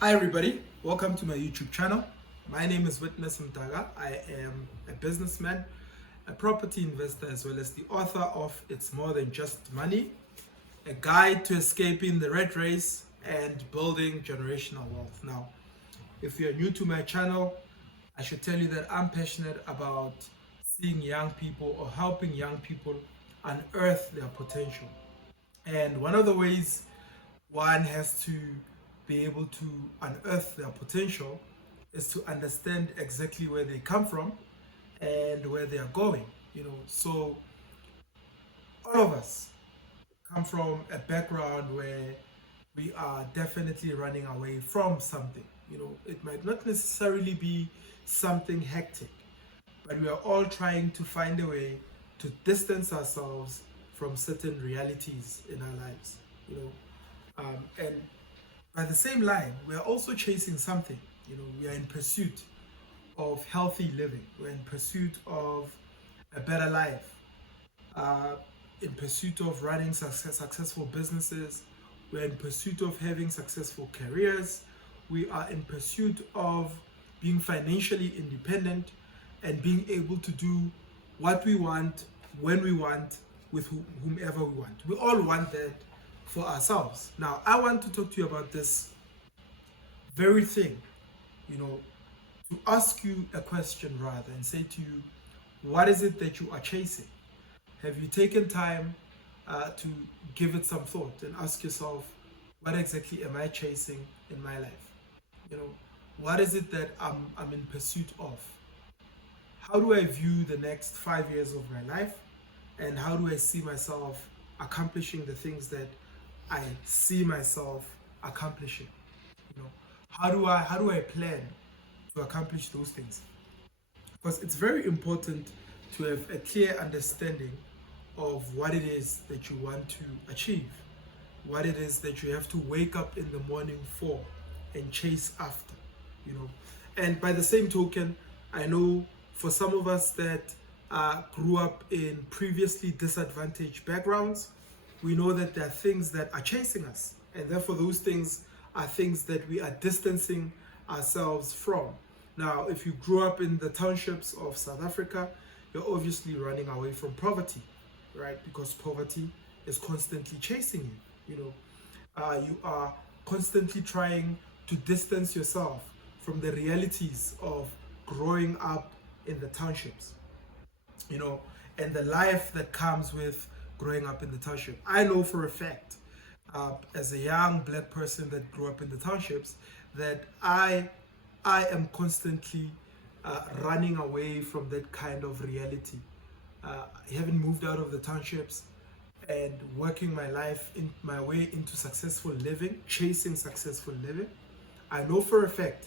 Hi everybody, welcome to my YouTube channel. My name is Witness Mdaka. I am a businessman, a property investor, as well as the author of It's More Than Just Money, a guide to escaping the rat race and building generational wealth. Now, if you're new to my channel, I should tell you that I'm passionate about seeing young people or helping young people unearth their potential. And one of the ways one has to be able to unearth their potential is to understand exactly where they come from and where they are going. So all of us come from a background where we are definitely running away from something. It might not necessarily be something hectic, but we are all trying to find a way to distance ourselves from certain realities in our lives. And by the same line, we are also chasing something. We are in pursuit of healthy living. We're in pursuit of a better life, uh, in pursuit of running successful businesses. We're in pursuit of having successful careers. We are in pursuit of being financially independent and being able to do what we want, when we want, with whomever we want. We all want that for ourselves. Now, I want to talk to you about this very thing, to ask you a question rather and say to you, what is it that you are chasing? Have you taken time to give it some thought and ask yourself, what exactly am I chasing in my life? What is it that I'm in pursuit of? How do I view the next 5 years of my life? And how do I see myself accomplishing the things that I see myself accomplishing? How do I plan to accomplish those things? Because it's very important to have a clear understanding of what it is that you want to achieve, what it is that you have to wake up in the morning for and chase after. And by the same token, I know for some of us that grew up in previously disadvantaged backgrounds, we know that there are things that are chasing us, and therefore those things are things that we are distancing ourselves from. Now, if you grew up in the townships of South Africa, you're obviously running away from poverty, right? Because poverty is constantly chasing you. You are constantly trying to distance yourself from the realities of growing up in the townships, and the life that comes with growing up in the township. I know for a fact, as a young black person that grew up in the townships, that I am constantly running away from that kind of reality. Having moved out of the townships and working my way into successful living, chasing successful living, I know for a fact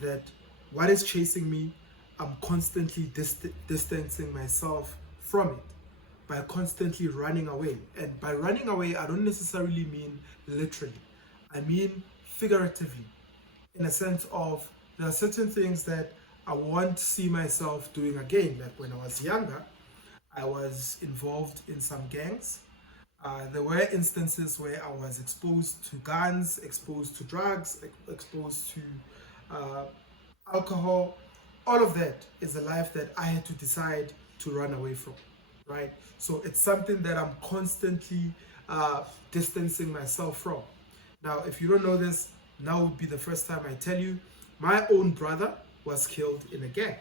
that what is chasing me, I'm constantly distancing myself from it by constantly running away. And by running away, I don't necessarily mean literally. I mean figuratively, in a sense of there are certain things that I won't see myself doing again. Like when I was younger, I was involved in some gangs. There were instances where I was exposed to guns, exposed to drugs, exposed to alcohol. All of that is a life that I had to decide to run away from, right? So it's something that I'm constantly distancing myself from. Now, if you don't know this, now would be the first time I tell you, my own brother was killed in a gang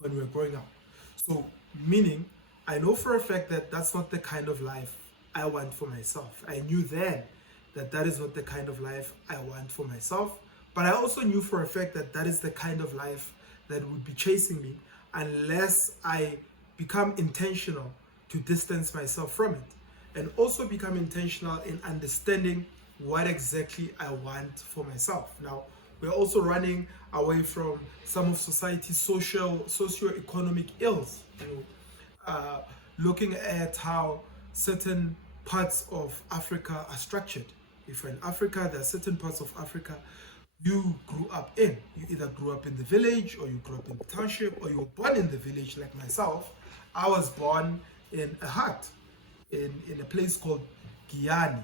when we were growing up. So, meaning, I know for a fact that that's not the kind of life I want for myself. I knew then that that is not the kind of life I want for myself. But I also knew for a fact that that is the kind of life that would be chasing me unless I become intentional to distance myself from it, and also become intentional in understanding what exactly I want for myself. Now, we're also running away from some of society's socio-economic ills, looking at how certain parts of Africa are structured. If you're in Africa, there are certain parts of Africa you grew up in. You either grew up in the village, or you grew up in the township, or you were born in the village like myself. I was born in a hut in a place called Guyane.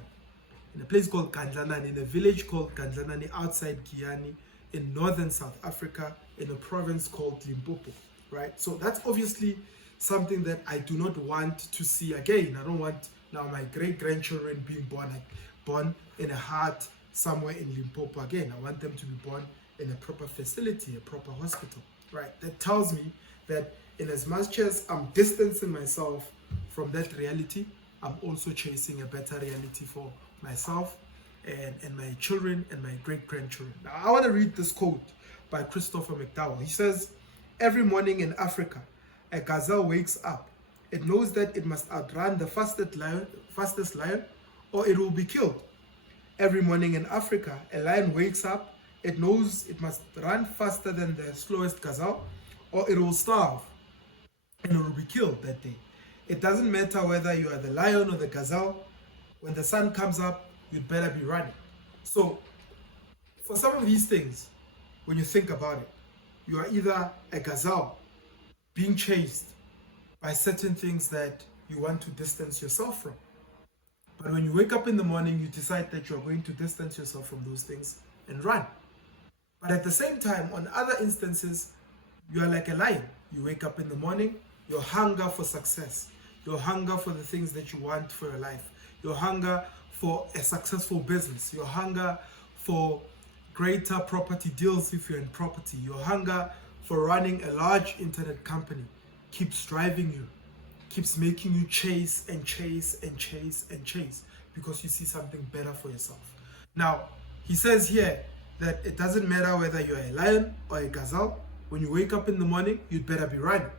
in a place called Gandlanani, in a village called Gandlanani outside Giyani in northern South Africa, in a province called Limpopo, right? So that's obviously something that I do not want to see again. I don't want now my great-grandchildren being born in a hut somewhere in Limpopo again. I want them to be born in a proper facility, a proper hospital, right? That tells me that in as much as I'm distancing myself from that reality, I'm also chasing a better reality for myself and my children and my great-grandchildren. Now, I want to read this quote by Christopher McDowell. He says, "Every morning in Africa, a gazelle wakes up. It knows that it must outrun the fastest lion or it will be killed. Every morning in Africa, a lion wakes up. It knows it must run faster than the slowest gazelle or it will starve and it will be killed that day. It doesn't matter whether you are the lion or the gazelle. When the sun comes up, you'd better be running." So for some of these things, when you think about it, you are either a gazelle being chased by certain things that you want to distance yourself from. But when you wake up in the morning, you decide that you're going to distance yourself from those things and run. But at the same time, on other instances, you are like a lion. You wake up in the morning, your hunger for success, your hunger for the things that you want for your life, your hunger for a successful business, your hunger for greater property deals if you're in property, your hunger for running a large internet company keeps driving you, keeps making you chase and chase and chase and chase because you see something better for yourself. Now, he says here that it doesn't matter whether you're a lion or a gazelle. When you wake up in the morning, you'd better be running.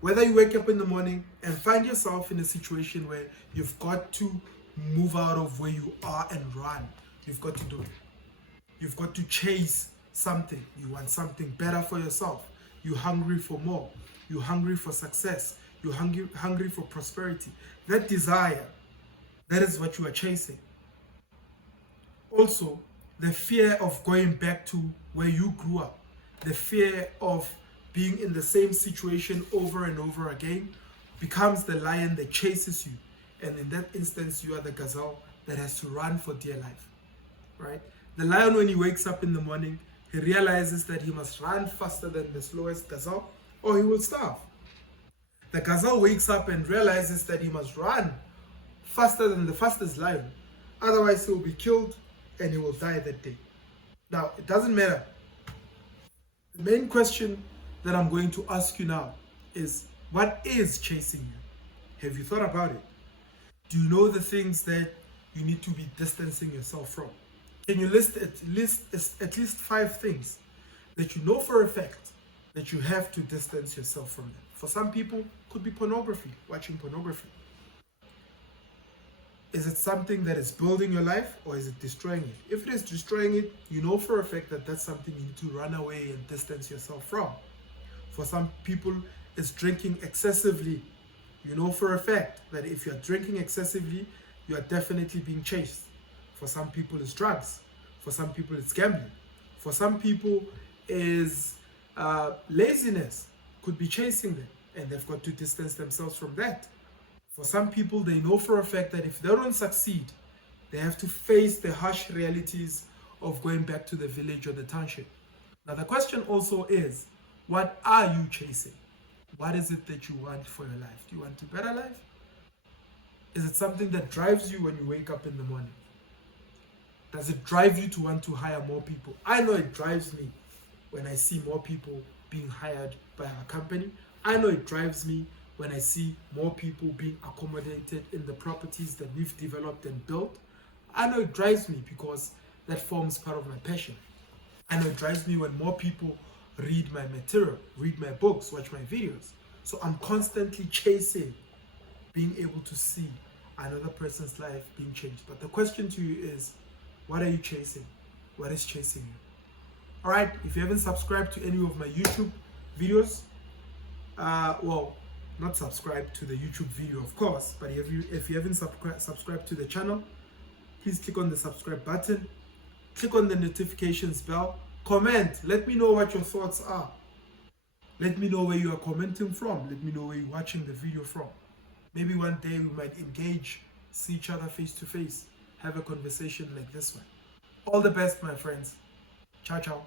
Whether you wake up in the morning and find yourself in a situation where you've got to move out of where you are and run, you've got to do it. You've got to chase something. You want something better for yourself. You're hungry for more. You're hungry for success. You're hungry for prosperity. That desire, that is what you are chasing. Also, the fear of going back to where you grew up, the fear of being in the same situation over and over again becomes the lion that chases you. And in that instance, you are the gazelle that has to run for dear life, right? The lion, when he wakes up in the morning, he realizes that he must run faster than the slowest gazelle or he will starve. The gazelle wakes up and realizes that he must run faster than the fastest lion, otherwise he will be killed and he will die that day. Now, it doesn't matter. The main question that I'm going to ask you now is, what is chasing you? Have you thought about it? Do you know the things that you need to be distancing yourself from? Can you list at least 5 things that you know for a fact that you have to distance yourself from them? For some people, it could be pornography, watching pornography. Is it something that is building your life or is it destroying it? If it is destroying it, you know for a fact that that's something you need to run away and distance yourself from. For some people, it's drinking excessively. You know for a fact that if you're drinking excessively, you are definitely being chased. For some people, it's drugs. For some people, it's gambling. For some people, is laziness could be chasing them, and they've got to distance themselves from that. For some people, they know for a fact that if they don't succeed, they have to face the harsh realities of going back to the village or the township. Now, the question also is, what are you chasing? What is it that you want for your life? Do you want a better life? Is it something that drives you when you wake up in the morning? Does it drive you to want to hire more people? I know it drives me when I see more people being hired by our company. I know it drives me when I see more people being accommodated in the properties that we've developed and built. I know it drives me because that forms part of my passion. I know it drives me when more people read my material, read my books, watch my videos. So I'm constantly chasing being able to see another person's life being changed. But the question to you is, what are you chasing? What is chasing you? All right, if you haven't subscribed to any of my YouTube videos, well, not subscribe to the YouTube video, of course, but if you haven't subscribed to the channel, please click on the subscribe button, click on the notifications bell, comment, let me know what your thoughts are. Let me know where you are commenting from. Let me know where you're watching the video from. Maybe one day we might engage, see each other face to face, have a conversation like this one. All the best, my friends. Ciao, ciao.